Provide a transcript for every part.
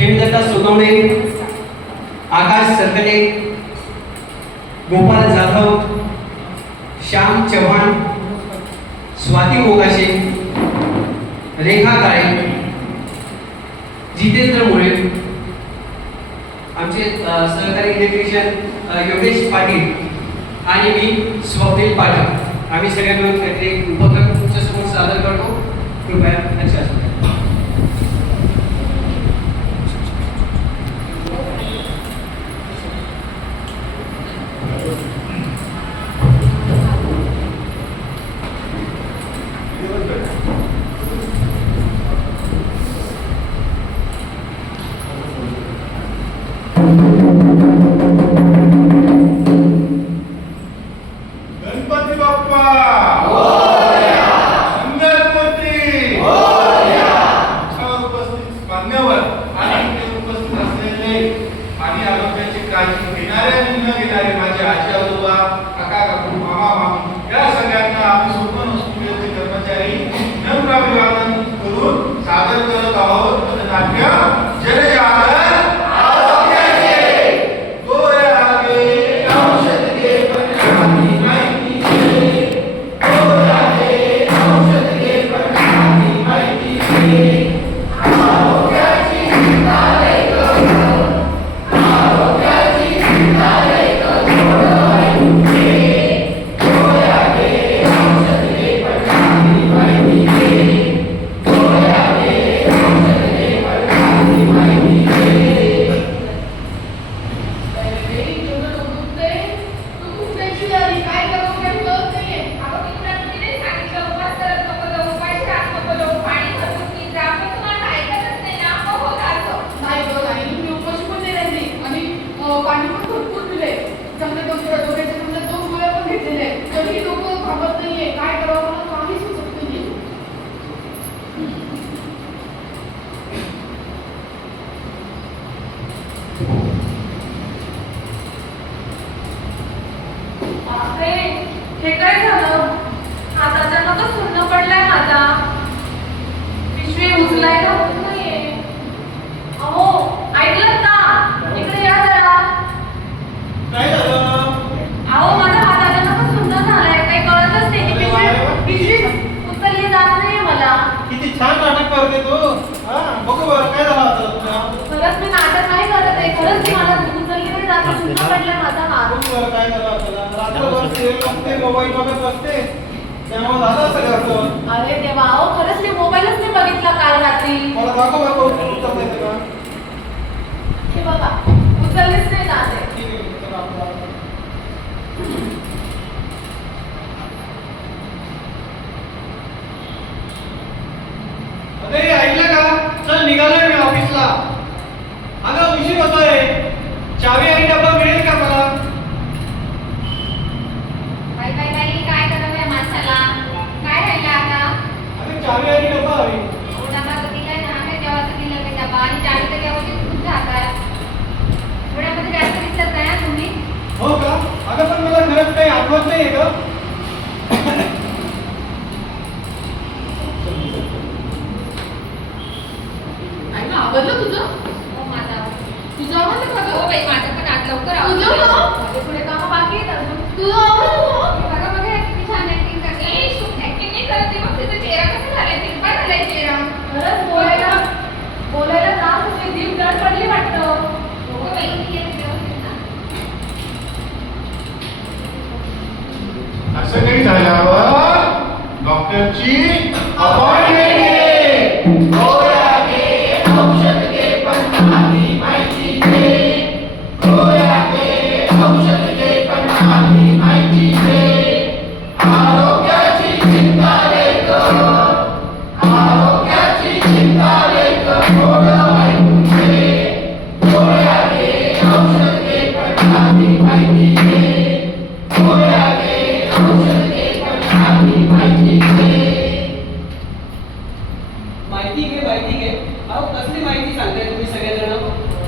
हेमलता सोनवणे, आकाश सरकटे, गोपाल जाधव, श्याम चव्हाण, स्वाती मोगाशे, रेखा काळे, जितेंद्र मुळे, आमचे सहकारी इलेक्ट्रिशियन योगेश पाटील आणि मी स्वप्नील पाठक, आम्ही सगळे मिळून काहीतरी एक उपक्रम तुमच्यासमोर सादर करतो. कृपया लक्ष असू द्या. गणपती बाप्पा मोरया, मंगलमूर्ती मोरया. उपस्थित मान्यवर आणि इथे उपस्थित असलेले आणि आरोग्याची काळजी घेणारे आणि न घेणारे माझे आजी आजोबा, काका काकू, मामा मामी या सगळ्यांना आम्ही सोपन हॉस्पिटलचे कर्मचारी नम्र अभिवादन करून सादर करत आहोत पथनाट्य जय आदर हे काय झालं? हाताचा नका सुन्न पडलाय माझा. पिशवी उचलायला होत नाहीये. अहो ऐकलं का? इकडे या जरा. काय झालं? अहो माझा हाताचा नका सुन्न झालाय. काही कळतच नाही. पिशवी उचलली जात नाहीये मला. किती छान नाटक करते तू. बघू बरं काय झालं आता तुला. खरंच मी नाटक नाही करत आहे. खरंच मी मला उचलली नाही जात. सुन्न पडलाय माझा हात. बघू बरं काय झालं आपल्याला. रात्रभर सिरियल बघते, मोबाईल बघत बसते, त्यामुळे झालं असं करतो. अरे देवा, अहो खरंच मी मोबाईलच नाही बघितला काल रात्री. मला दाखव बघू उचलते ते का. हे बघा उचललीच नाही जात आहे. ठीक आहे, चला आपलं. अरे ऐकलं का? चल निघालोय मी ऑफिसला. अगं उशीर होतोय. चावी आणि डब्बा मिळेल का मला? बाई बाई बाई काय करावं या माणसाला? काय राहिलं आता? अरे चावी आणि डब्बा हवी. डबा तर दिलाय ना. आम्ही देवाचं दिलं मी डबा आणि चावी तर देवाची खूप जातात. थोड्यामध्ये जास्त दिसत नाही ना तुम्ही. हो का? अगं पण मला खरंच काही आठवत नाहीये ग. ऐक ना, आवडलं तुझं? हो माझा. तुझं आवडलं का हो गं? बाई माझं पण आज लवकर तुझं आवडलं. का? माझे पुढे कामं बाकी आहेत अजून. तुझं आवडलं का? बघा बघा किती छान ऍक्टिंग करते. ऍक्टिंग नाही करत ते. मग तिचा चेहरा कसा झालाय? तिरपा झालाय चेहरा. खरंच बोलायला त्रास होते. जीभ जड पडली वाटतं. हो बाई ठीक आहे व्यवस्थित ना. असं काही झाल्यावर डॉक्टरची अपॉइंटमेंट घे. गोळ्या घे, औषध घे, पण आधी माहिती घे. गोळ्या घे, औषध घे, पण आधी माहिती घे. आरोग्याची चिंता रे कर. आरोग्याची चिंता रे कर. थोडं ऐकून घे. गोळ्या घे, औषध घे, पण आधी माहिती घे. गोळ्या घे, औषध घे, पण आधी माहिती घे. माहिती घे. अहो कसली माहिती सांगताय तुम्ही सगळेजण?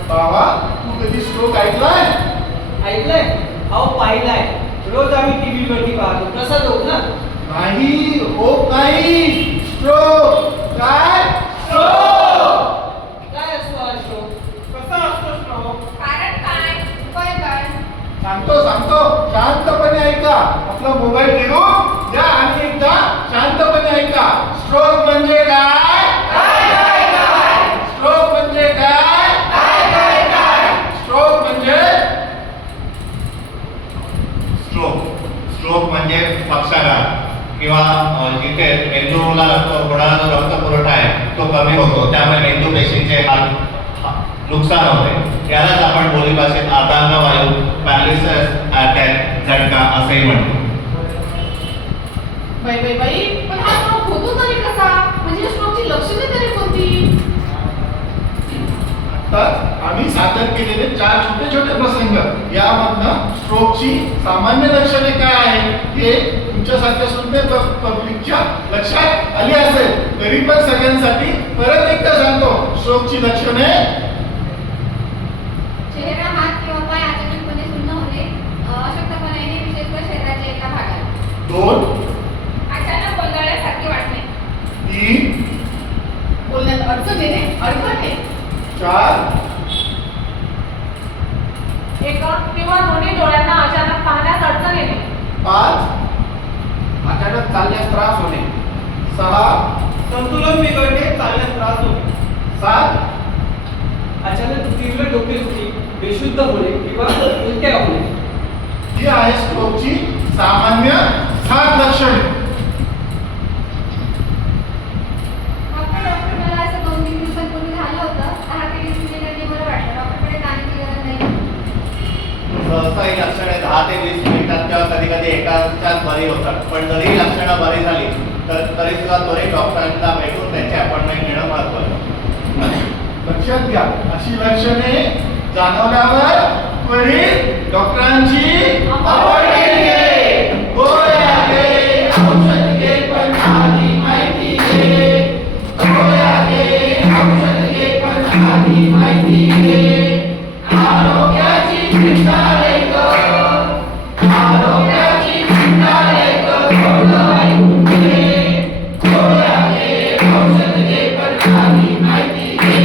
बाबा तू कधी स्ट्रोक ऐकलाय? ऐकलंय? अहो पाहिलाय. रोज आम्ही टीव्ही वरती पाहतो. प्रसाद होत ना. नाही होत नाही. स्ट्रोक काय? स्ट्रोक काय असतो हा शो? कारण काय उपाय काय सांगतो शांतपणे ऐका. आपला मोबाईल घेऊन द्या आणि एकदा शांतपणे ऐका. स्ट्रोक म्हणजे काय? स्ट्रोक म्हणजे काय? स्ट्रोक म्हणजे स्ट्रोक म्हणजे पक्षाघात किंवा जिथे मेंदूला होणारा जो रक्त पुरवठा आहे तो कमी होतो, त्यामुळे मेंदू पेशींचे नुकसान होते. यालाच आपण बोलीभाषेत अर्धांगवायू पॅरालिसिस अटॅक झटका असेही म्हणतो. बाई पण हा स्ट्रोक होतो तरी कसा? म्हणजे स्ट्रोकची लक्षणे तरी कोणती? तर आम्ही सादर केलेले 4 छोटे प्रसंग यामधनं स्ट्रोकची सामान्य लक्षणे काय आहेत हे तुमच्यासारख्या सुज्ञ पब्लिकच्या लक्षात आली असेल. तरी पण सगळ्यांसाठी परत एकदा सांगतो. स्ट्रोकची लक्षणे: चेहरा, हात किंवा पाय अचानकपणे सुन्न होणे, अशक्तपणा येणे, विशेषतः शरीराच्या एका भागात. 2, अचानक गोंधळल्यासारखे वाटणे. 3, बोलण्यात अडचण येणे, अडखळणे. 4, एका किंवा दोन्ही डोळ्यांना अचानक पाहण्यास अडचण येणे. 5, अचानक चालण्यास त्रास होणे. 6, संतुलन बिघडणे, चालण्यास त्रास होणे. 7, अचानक तीव्र डोकेदुखी, बेशुद्ध होणे किंवा उलट्या होणे. ही आहे स्ट्रोकची सामान्य 7 लक्षणे. डॉक्टर मला असं 2-3 दिवसांपूर्वी झालं होतं. 10 ते 20 मिनिटांनी बरं वाटलं. डॉक्टरकडे जाण्याची गरज नाही. सहसा ही लक्षणे 10 ते 20 मिनिटात किंवा कधी कधी एका दिवसात बरी होतात. पण जरी ही लक्षणं बरी झाली तर तरी सुद्धा त्वरित डॉक्टरांना भेटून त्याची अपॉइंटमेंट घेणं महत्त्वाचं. लक्षात घ्या, अशी लक्षणे जाणवल्यावर त्वरित डॉक्टरांची अपॉइंटमेंट घे. गोळ्या घे, औषध घे, पण आधी माहिती घे. गोळ्या घे, औषध घे, पण आधी माहिती घे. आरोग्याची चिंता रे गं, आरोग्याची चिंता रे गं, थोडं ऐकून घे. गोळ्या घे, औषध घे, पण आधी माहिती घे.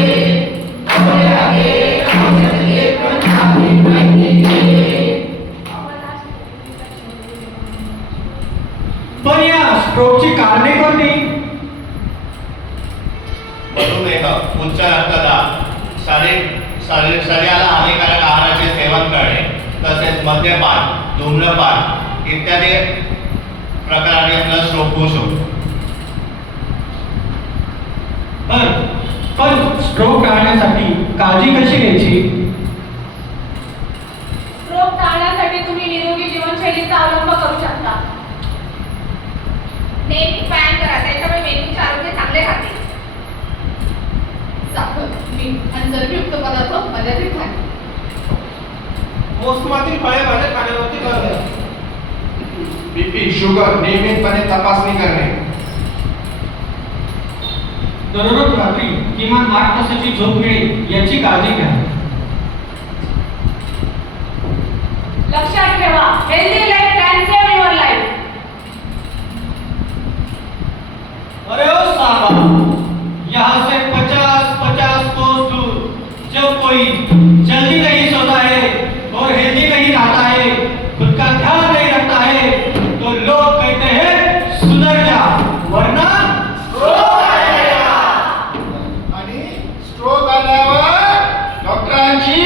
गोळ्या घे, औषध घे, पण आधी माहिती घे. पण या स्ट्रोकची कारणे कोणती? मधुमेह, उच्च रक्तदाब, शरीराला हानिकारक आहाराचे सेवन करणे, तसेच मद्यपान, धूम्रपान इत्यादी प्रकाराने आपला स्ट्रोक होऊ शकतो. पण स्ट्रोक टाळण्यासाठी काळजी कशी घ्यायची? स्ट्रोक टाळण्यासाठी तुम्ही निरोगी जीवनशैलीचा अवलंब करू शकता. नेहमी व्यायाम करा. त्याच्यामुळे मेंदूचे आरोग्य चांगले राहते. साखर, मीठ आणि चरबीयुक्त पदार्थ मर्यादित खाणे. मोसमातील फळे भाज्या खाण्यावरती भर द्या. बीपी, शुगर नियमितपणे तपासणी करणे. दररोज रात्री किमान 8 तासाची झोप मिळेल याची काळजी घ्या. लक्षात ठेवा, healthy life can save your life. अरे ओ साहबा, यहाँ से 50-50 कोस दूर जब कोई जल्दी नहीं सोता है और हेल्दी नहीं खाता है, खुद का ध्यान नहीं रखता है, तो लोग कहते हैं सुधर जा, वरना आणि स्ट्रोक आल्यावर डॉक्टरांची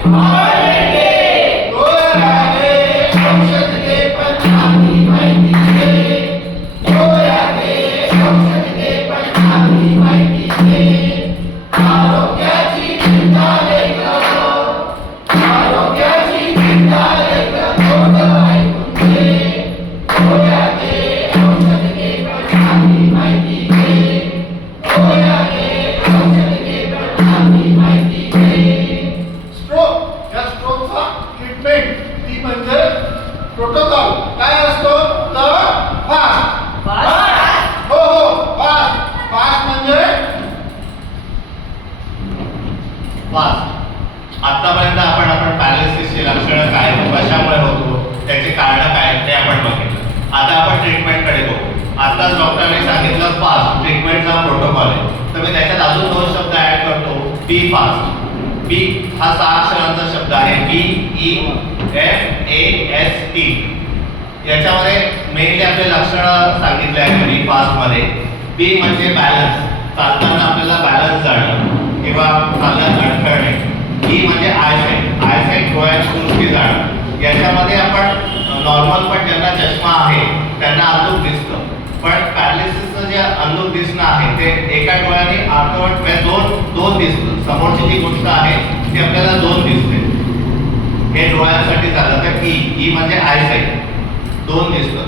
अपॉइंटमेंट घे. गोळ्या घे, औषध घे, पण आधी माहिती घे. गोळ्या घे, औषध घे, पण आधी माहिती घे. आरोग्याची चिंता रे गं, आरोग्याची चिंता रे गं, थोडं ऐकून घे. गोळ्या घे, औषध घे, पण आधी माहिती घे. गोळ्या घे, औषध घे, पण आधी माहिती घे. स्ट्रोक, या स्ट्रोकचा ट्रीटमेंट ती म्हणजे प्रोटोकॉल काय असतो तर फास्ट. हो फास्ट. फास्ट म्हणजे आतापर्यंत आपण पॅरालिसिसची लक्षणं काय, कशामुळे होतो, त्याची कारणं काय ते आपण बघितलं. आता आपण ट्रीटमेंटकडे बघू. आताच डॉक्टरांनी सांगितलं फास्ट ट्रीटमेंटचा प्रोटोकॉल आहे, तर मी त्याच्यात अजून 2 शब्द ऍड करतो. बी फास्ट. बी हा 6 अक्षरांचा शब्द आहे. BEFAST. याच्यामध्ये मेनली आपले लक्षणं सांगितले आहे मी फास्ट मध्ये. बी म्हणजे बॅलन्स, चालताना आपल्याला बॅलन्स जाणं किंवा चालण्यात अडखळणे. ई म्हणजे आयसाईट, आयसाईट डोळ्याची दृष्टी जाणं. याच्यामध्ये आपण नॉर्मल पण ज्यांना चष्मा आहे त्यांना अंधुक दिसतं, पण पॅरालिसिसचं जे अंधुक दिसणं आहे ते एका डोळ्याने अर्धवट दोन दिसतं. समोरची जी गोष्ट आहे ती आपल्याला 2 दिसते. हे डोळ्यांसाठी झालं. तर ई म्हणजे आयसाईट, 2 दिसतं.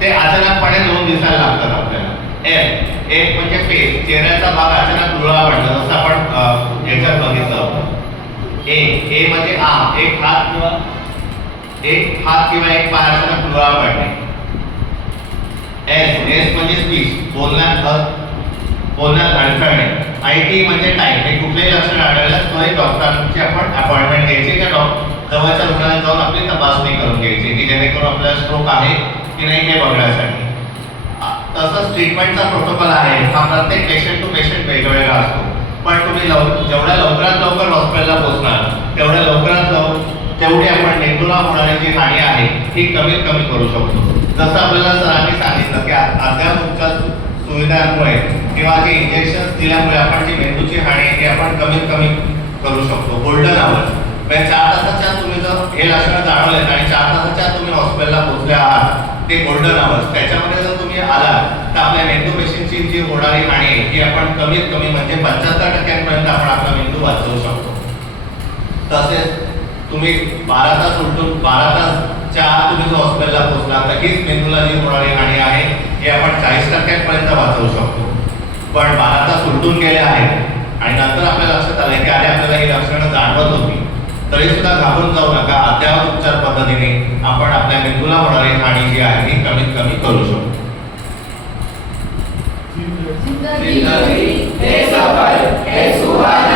ते अचानकपणे 2 दिसायला लागतात आपल्याला. एक म्हणजे फेस, चेहऱ्याचा भाग अचानक डोळा पडतो, जसं आपण याच्यात बघितलं होतं. ए म्हणजे आम, एक हात किंवा एक पाय अचानक डोळा पडणे. एस म्हणजे स्पीच, बोलण्यात अडखळणे. आणि टी म्हणजे टाइम, हे कुठलेही लक्षण आढळल्यास त्वरित डॉक्टरांची आपण अपॉइंटमेंट घ्यायची किंवा जवळच्या रुग्णालयात जाऊन आपली तपासणी करून घ्यायची की जेणेकरून आपल्याला स्ट्रोक आहे की नाही हे बघण्यासाठी. तसंच ट्रीटमेंटचा प्रोटोकॉल आहे, हा प्रत्येक पेशंट टू पेशंट वेगवेगळा असतो. पण तुम्ही जेवढ्या लवकरात लवकर हॉस्पिटलला पोहोचणार तेवढ्या तेवढी आपण मेंदूला होणारी जी हानी आहे ही कमीत कमी करू शकतो. जसं आपल्याला सरांनी सांगितलं की अद्याप उपचार सुविधांमुळे किंवा जे इंजेक्शन दिल्यामुळे आपण जी मेंदूची हानी आहे ती आपण कमीत कमी करू शकतो. गोल्डन आवर्स म्हणजे 4 तासाच्या तुम्ही जर हे लक्षणं जाणवलेत आणि 4 तासाच्या तुम्ही हॉस्पिटलला पोहोचले आहात, ते गोल्डन आवर्स. त्याच्यामध्ये जर तुम्ही आलात तर आपल्या मेंदू पेशींची जी होणारी हानी आहे ही आपण कमीत कमी म्हणजे 75% आपण आपला मेंदू वाचवू शकतो. तसेच तुम्ही 12 तास उलटून 12 तासच्या आत तुम्ही जो हॉस्पिटलला पोहोचला तर हीच मेंदूला जी होणारी हानी आहे ही आपण 40% वाचवू शकतो. पण 12 तास उलटून गेले आहेत आणि नंतर आपल्या लक्षात आलं की अरे आपल्याला ही लक्षणं जाणवत होती, तरी सुद्धा घाबरून जाऊ नका. अद्यावत उपचार पद्धतीने आपण आपल्या मेंदूला होणारी हानी जी आहे ती कमीत कमी करू शकतो. जिंदगी है सफर है सुहाना.